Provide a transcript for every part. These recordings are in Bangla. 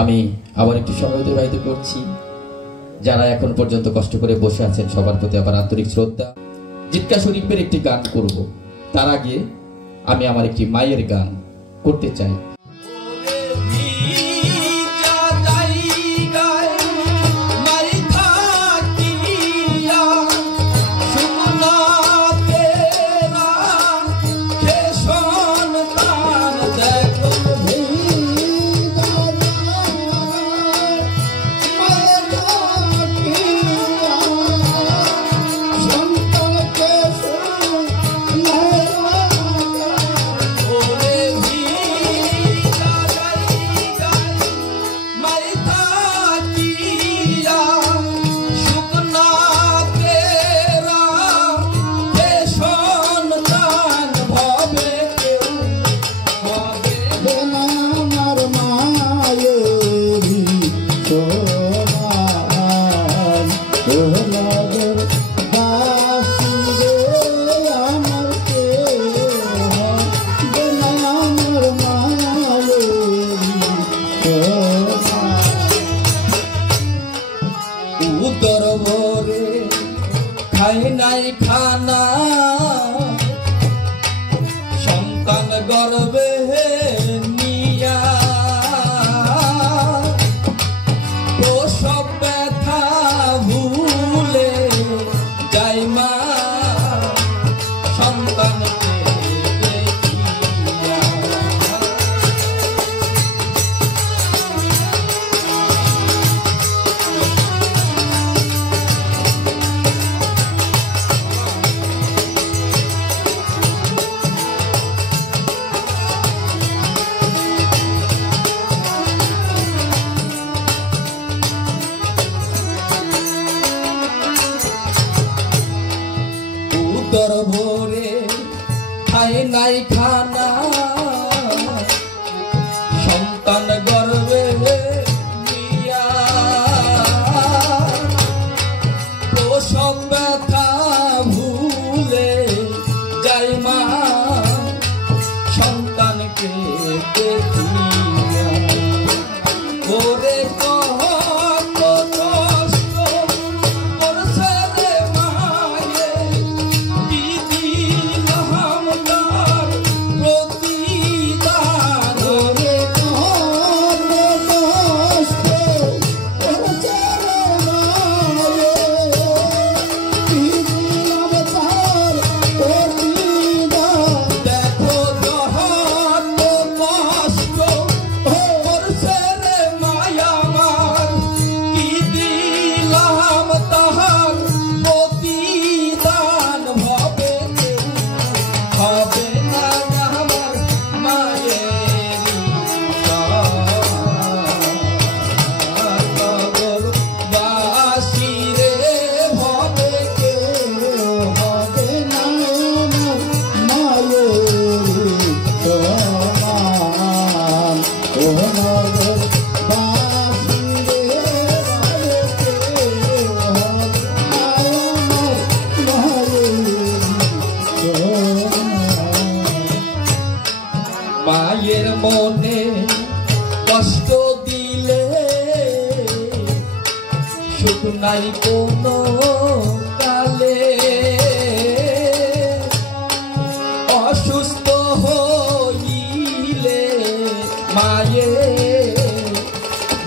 আমি আবার একটু সময় অতিবাহিত করছি। যারা এখন পর্যন্ত কষ্ট করে বসে আছেন সবার প্রতি আমার আন্তরিক শ্রদ্ধা। জিটকা শরীফের একটি গান করব, তার আগে আমি আমার একটি মায়ের গান করতে চাই। নাই খানা সন্তান গর্বে নিয়া প্রসব ব্যথা ভুলে যাই মা সন্তানকে দেখিয়া। উদর ভরে খাই নাই খানা সন্তান গর্বে নিয়া প্রসব ব্যথা ভুলে যাই মা সন্তানকে দেখিয়া। ওরে মায়ের মনে কষ্ট দিলে সুখ নাই কোনো কালে অসুস্থ হইলে মায়ে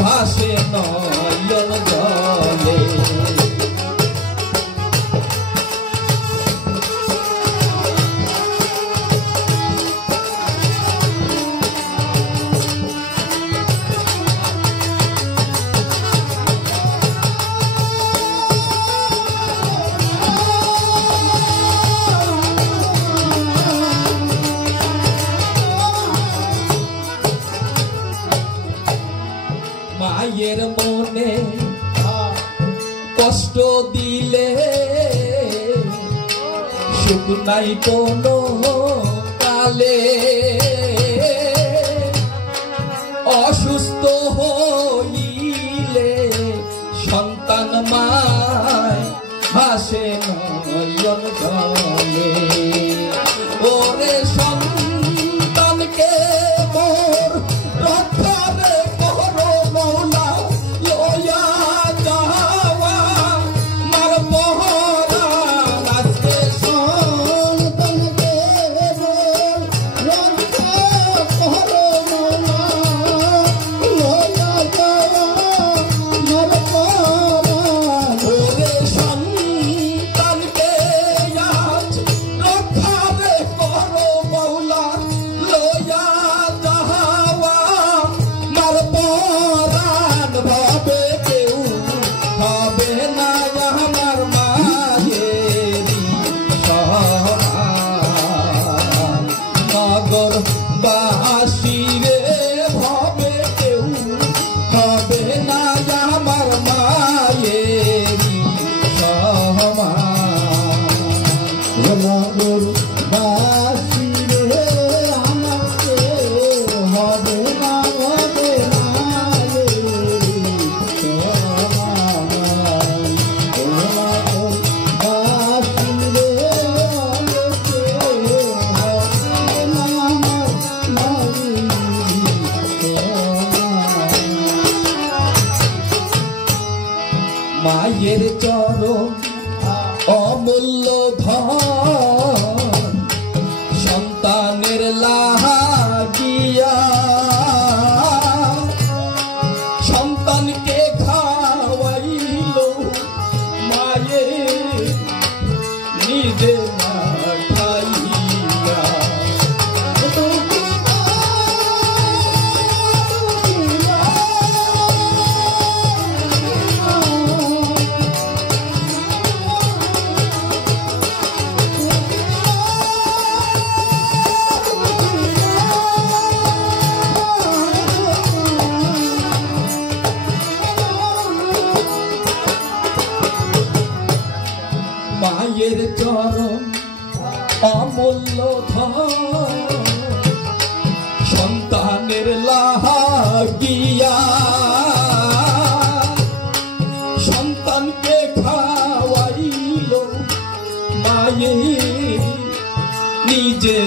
ভাসে নয়ন জলে। মায়ের মনে কষ্ট দিলে সুখ নাই কোনো কালে অসুস্থ হইলে সন্তান মায় ভাসে নয়ন জলে। ওরে সন্তানকে মোর রক্ষা রে করো মা মায়ের চরণ অমূল্য ধন সন্তানের লাগিয়া সন্তানকে খাওয়াইল মায়ে নিজে না খাইয়া মায়ের চরণ অমূল্য ধন সন্তানের লাগিয়া সন্তানকে খাওয়াইল মায়ে নিজে